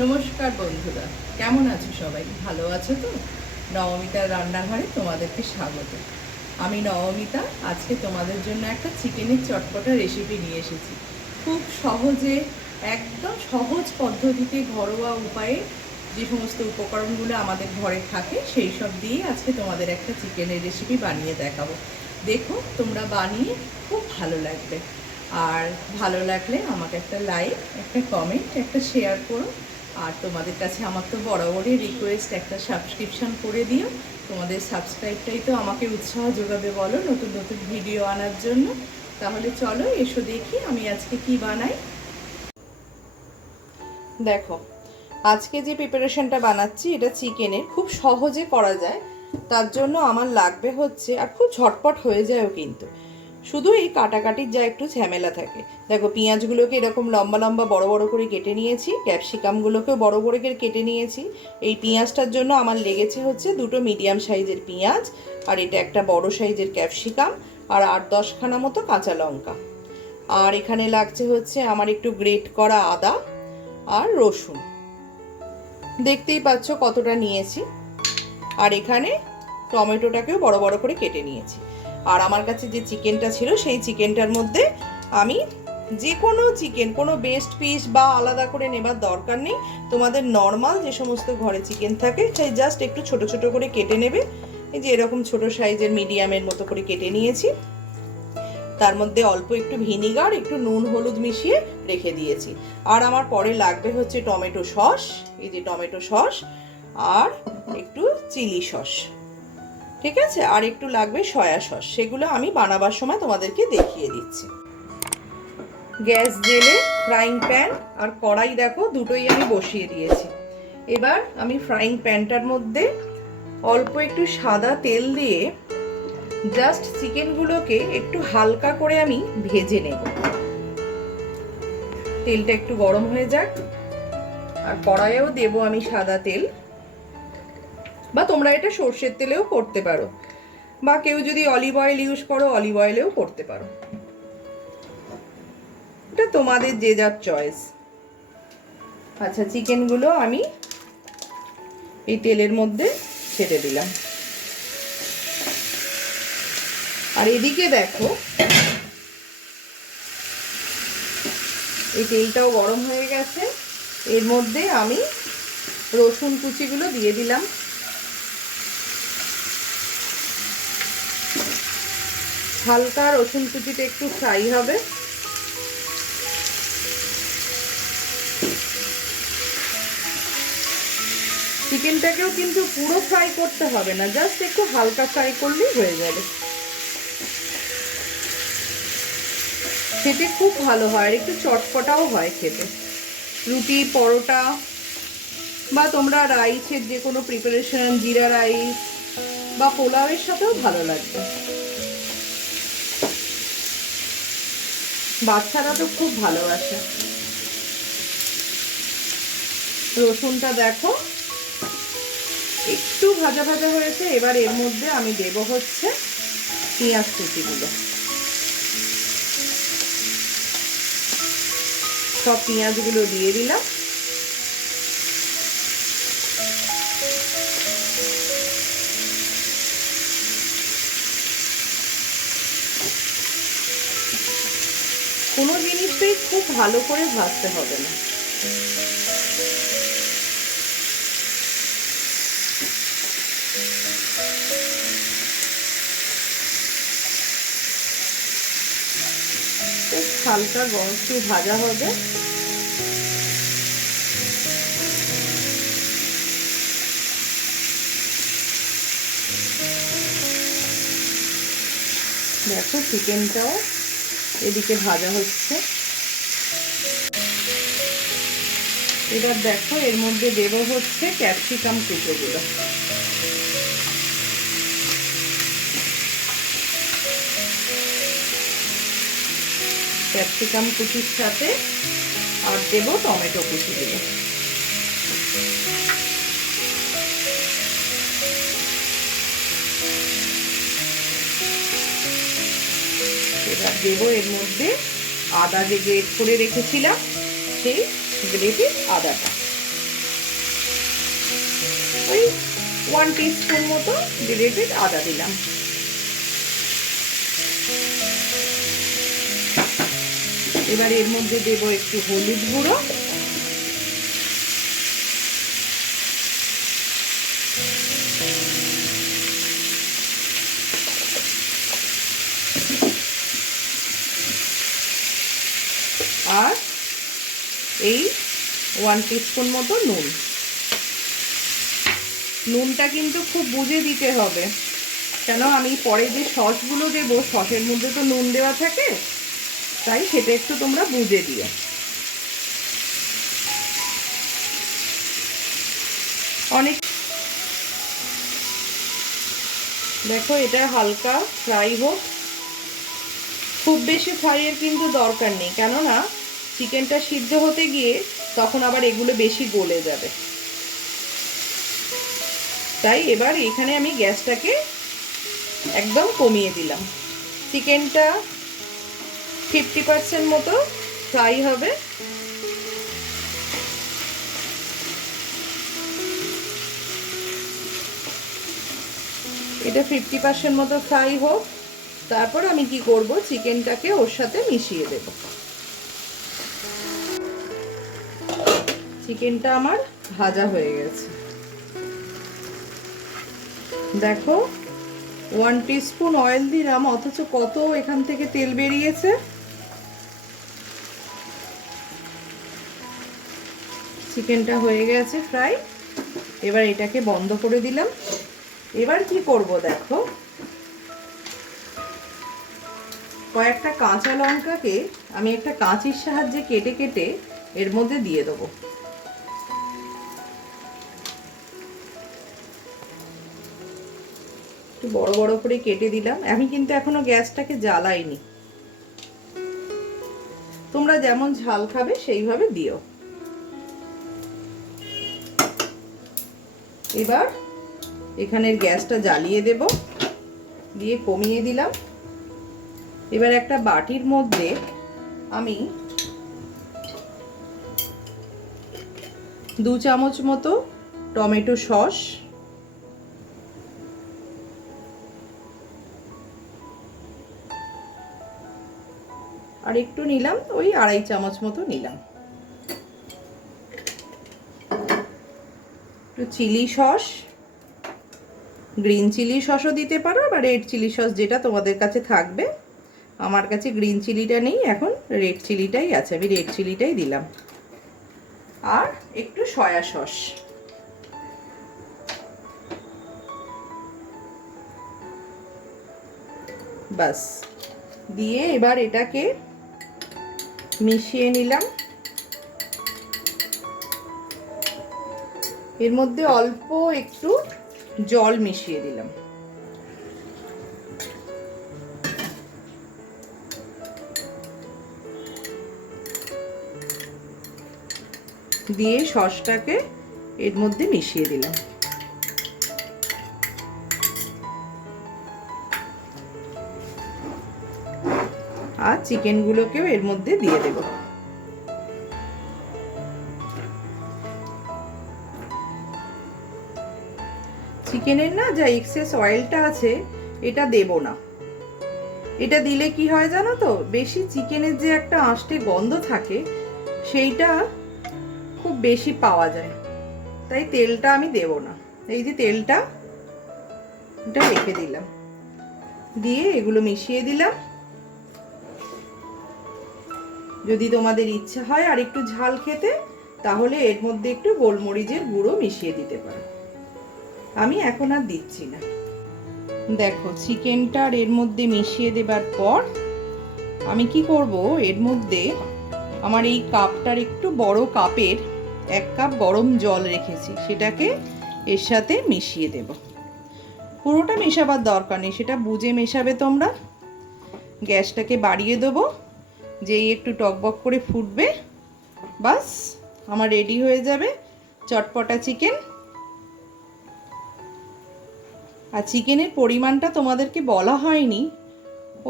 নমস্কার বন্ধুরা, কেমন আছো সবাই? ভালো আছো তো? নবমিতার রান্নাঘরে তোমাদেরকে স্বাগত। আমি নবমিতা। আজকে তোমাদের জন্য একটা চিকেনের চটপটা রেসিপি নিয়ে এসেছি। খুব সহজে, একদম সহজ পদ্ধতিতে, ঘরোয়া উপায়ে যে সমস্ত উপকরণগুলো আমাদের ঘরে থাকে সেই সব দিয়ে আজকে তোমাদের একটা চিকেনের রেসিপি বানিয়ে দেখাবো। দেখো, তোমরা বানিয়ে খুব ভালো লাগবে। আর ভালো লাগলে আমাকে একটা লাইক, একটা কমেন্ট, একটা শেয়ার করো। আর তোমাদের কাছে আমার তো বরাবরই রিকোয়েস্ট, একটা সাবস্ক্রিপশন করে দিও। তোমাদের সাবস্ক্রাইবটাই তো আমাকে উৎসাহ যোগাবে বলো নতুন নতুন ভিডিও আনার জন্য। তাহলে চলো এসো দেখি আমি আজকে কি বানাই। দেখো, আজকে যে প্রিপারেশনটা বানাচ্ছি এটা চিকেনের, খুব সহজে করা যায়। তার জন্য আমার লাগবে হচ্ছে, আর খুব ঝটপট হয়ে যায়ও কিন্তু, শুধু এই কাটাকাটির যা একটু ঝামেলা থাকে। দেখো, পেঁয়াজগুলোকে এরকম লম্বা লম্বা বড় বড় করে কেটে নিয়েছি, ক্যাপসিকামগুলোকেও বড় বড় করে কেটে নিয়েছি। এই পেঁয়াজটার জন্য আমার লেগেছে হচ্ছে দুটো মিডিয়াম সাইজের পেঁয়াজ, আর এটা একটা বড় সাইজের ক্যাপসিকাম, আর 8-10খানা মতো কাঁচা লঙ্কা। আর এখানে লাগছে হচ্ছে আমার একটু গ্রেট করা আদা আর রসুন। দেখতেই পাচ্ছ কতটা নিয়েছি। আর এখানে টমেটোটাকেও বড় বড় করে কেটে নিয়েছি। আর আমার কাছে যে চিকেনটা ছিল সেই চিকেনটার মধ্যে আমি যে কোনো চিকেন, কোনো বেস্ট পিস বা আলাদা করে নেবার দরকার নেই। তোমাদের নর্মাল যে সমস্ত ঘরে চিকেন থাকে সেই জাস্ট একটু ছোট ছোট করে কেটে নেবে। এই যে এরকম ছোট সাইজের মিডিয়ামের মতো করে কেটে নিয়েছি। তার মধ্যে অল্প একটু ভিনিগার, একটু নুন হলুদ মিশিয়ে রেখে দিয়েছি। আর আমার পরে লাগবে হচ্ছে টমেটো সস, এই যে টমেটো সস, আর একটু চিলি সস, ঠিক আছে, আর একটু লাগবে সয়া সস। সেগুলো আমি বানাবার সময় তোমাদেরকে দেখিয়ে দিচ্ছি। গ্যাস জেলে ফ্রাইং প্যান আর কড়াই দেখো দুটোই আমি বসিয়ে দিয়েছি। এবার আমি ফ্রাইং প্যানটার মধ্যে অল্প একটু সাদা তেল দিয়ে জাস্ট চিকেনগুলোকে একটু হালকা করে আমি ভেজে নেব। তেলটা একটু গরম হয়ে যাক। আর কড়াইয়েও দেব আমি সাদা তেল, বা তোমরা এটা সর্ষের তেলেও করতে পারো, বা কেউ যদি অলিভ অয়েল ইউজ করো অলিভ অয়েলেও করতে পারো। এটা তোমাদের যে যার চয়েস। আচ্ছা, চিকেনগুলো আমি এই তেলের মধ্যে ছেড়ে দিলাম। আর এদিকে দেখো, এই তেলটাও গরম হয়ে গেছে। এর মধ্যে আমি রসুন কুচিগুলো দিয়ে দিলাম। হালকা রসুন কুচিটা একটু ফ্রাই হবে। চিকেনটাকেও কিন্তু পুরো ফ্রাই করতে হবে না, জাস্ট একটু হালকা ফ্রাই করলেই হয়ে যাবে। খেতে খুব ভালো হয়, আর একটু চটপটাও হয় খেতে। রুটি, পরোটা, বা তোমরা রাইসের যে কোনো প্রিপারেশন, জিরা রাইস বা পোলাওয়ের সাথেও ভালো লাগবে। বাচ্চারা তো খুব ভালোবাসে। রসুনটা দেখো একটু ভাজা ভাজা হয়েছে। এবার এর মধ্যে আমি দেব হচ্ছে পেঁয়াজ কুচিগুলো। সব পেঁয়াজগুলো দিয়ে দিলাম। কোনো জিনিসটাই খুব ভালো করে ভাজতে হবে না। হালকা একটু ভাজা হবে। দেখো, চিকেনটাও এদিকে ভাজা হচ্ছে। এবার দেখো এর মধ্যে দেব হচ্ছে ক্যাপসিকাম কুচোগুলো। ক্যাপসিকাম কুচির সাথে আর দেব টমেটো কুচিগুলো। এবার দেব এর মধ্যে আদা যে গ্রেট করে রেখেছিলাম, সেই গ্রেটেড আদাটা। ওই 1 টিস্পুন মতো গ্রেটেড আদা দিলাম। এবার এর মধ্যে দেব একটু হলুদ গুঁড়ো, আর এই 1 টিস্পুন মতো নুন। নুনটা কিন্তু খুব বুঝে দিতে হবে, কেন আমি পরে যে সসগুলো দেবো সসের মধ্যে তো নুন দেওয়া থাকে, তাই সেটা একটু তোমরা বুঝে দিও। অনেক দেখো এটা হালকা ফ্রাই হোক, খুব বেশি ফ্রাইয়ের কিন্তু দরকার নেই, কেননা চিকেনটা সিদ্ধ হতে গিয়ে তখন আবার এগুলো বেশি গলে যাবে। তাই এবার এখানে আমি গ্যাসটাকে একদম কমিয়ে দিলাম। চিকেনটা 50% মতো ফ্রাই হবে। এটা 50% মতো ফ্রাই হোক, তারপর আমি কি করব, চিকেনটাকে ওর সাথে মিশিয়ে দেব। চিকেনটা আমার ভাজা হয়ে গেছে, দেখো 1 টিস্পুন অয়েল দিলাম, অথচ কত এখান থেকে তেল বেরিয়েছে। চিকেনটা হয়ে গেছে ফ্রাই, এবার এটাকে বন্ধ করে দিলাম। এবার কি করব দেখো, কয়েকটা কাঁচা লঙ্কাকে আমি একটা কাঁচির সাহায্যে কেটে কেটে এর মধ্যে দিয়ে দেবো। একটু বড় বড় করে কেটে দিলাম। আমি কিন্তু এখনো গ্যাসটাকে জ্বালাইনি, তোমরা যেমন ঝাল খাবে সেইভাবে দিও। এবার এখানের গ্যাসটা জ্বালিয়ে দেব, দিয়ে কমিয়ে দিলাম। এবার একটা বাটির মধ্যে আমি 2 চামচ মতো টমেটো সস, আর একটু নিলাম, ওই 2.5 চামচ মতো নিলাম। একটু চিলি সস, গ্রিন চিলি সসও দিতে পারো বা রেড চিলি সস, যেটা তোমাদের কাছে থাকবে। আমার কাছে গ্রিন চিলিটা নেই, এখন রেড চিলিটাই আছে, আমি রেড চিলিটাই দিলাম। আর একটু সয়া সস, বাস দিয়ে এবার এটাকে মিশিয়ে নিলাম। এর মধ্যে অল্প একটু জল মিশিয়ে দিলাম। দিয়ে সসটাকে এর মধ্যে মিশিয়ে দিলাম। আর চিকেনগুলোকেও এর মধ্যে দিয়ে দেব। চিকেনের না যা এক্সেস অয়েলটা আছে এটা দেব না। এটা দিলে কি হয় জানো তো, বেশি চিকেনের যে একটা আঁশটে গন্ধ থাকে সেইটা খুব বেশি পাওয়া যায়, তাই তেলটা আমি দেব না। এই যে তেলটা, এটা রেখে দিলাম, দিয়ে এগুলো মিশিয়ে দিলাম। যদি তোমাদের ইচ্ছা হয় আর একটু ঝাল খেতে, তাহলে এর মধ্যে একটু গোলমরিচের গুঁড়ো মিশিয়ে দিতে পারো, আমি এখন আর দিচ্ছি না। দেখো চিকেনটা এর মধ্যে মিশিয়ে দেবার পর আমি কি করব, এর মধ্যে আমার এই কাপটার একটু বড় কাপের 1 কাপ গরম জল রেখেছি, সেটাকে এর সাথে মিশিয়ে দেব। পুরোটা মেশাবার দরকার নেই, সেটা বুঝে মেশাবে তোমরা। গ্যাসটাকে বাড়িয়ে দেবো, যেই একটু টকবক করে ফুটবে, বাস আমার রেডি হয়ে যাবে চটপটা চিকেন। আর চিকেনের পরিমাণটা তোমাদেরকে বলা হয়নি,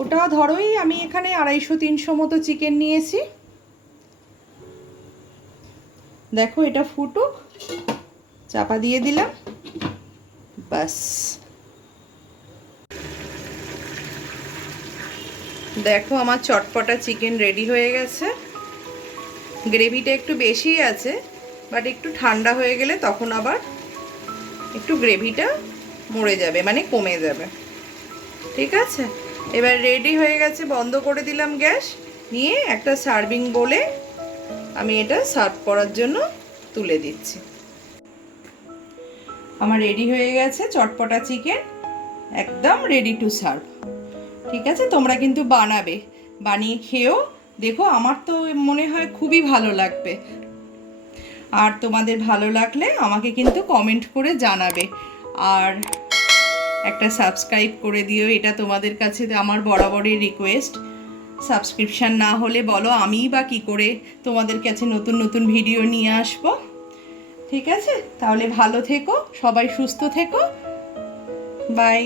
ওটা ধরোই আমি এখানে 250-300 মতো চিকেন নিয়েছি। দেখো এটা ফুটুক, চাপা দিয়ে দিলাম। ব্যাস, দেখো আমার চটপটা চিকেন রেডি হয়ে গেছে। গ্রেভিটা একটু বেশিই আছে, বাট একটু ঠান্ডা হয়ে গেলে তখন আবার একটু গ্রেভিটা মরে যাবে, মানে কমে যাবে। ঠিক আছে, এবার রেডি হয়ে গেছে, বন্ধ করে দিলাম গ্যাস। নিয়ে একটা সার্ভিং বোলে আমি এটা সার্ভ করার জন্য তুলে দিচ্ছি। আমার রেডি হয়ে গেছে চটপটা চিকেন, একদম রেডি টু সার্ভ। ঠিক আছে, তোমরা কিন্তু বানাবে, বানিয়ে খেয়েও দেখো, আমার তো মনে হয় খুবই ভালো লাগবে। আর তোমাদের ভালো লাগলে আমাকে কিন্তু কমেন্ট করে জানাবে, আর একটা সাবস্ক্রাইব করে দিও, এটা তোমাদের কাছে আমার বরাবরই রিকোয়েস্ট। সাবস্ক্রিপশান না হলে বলো আমিই বা কী করে তোমাদের কাছে নতুন নতুন ভিডিও নিয়ে আসবো। ঠিক আছে, তাহলে ভালো থেকো, সবাই সুস্থ থেকো, বাই।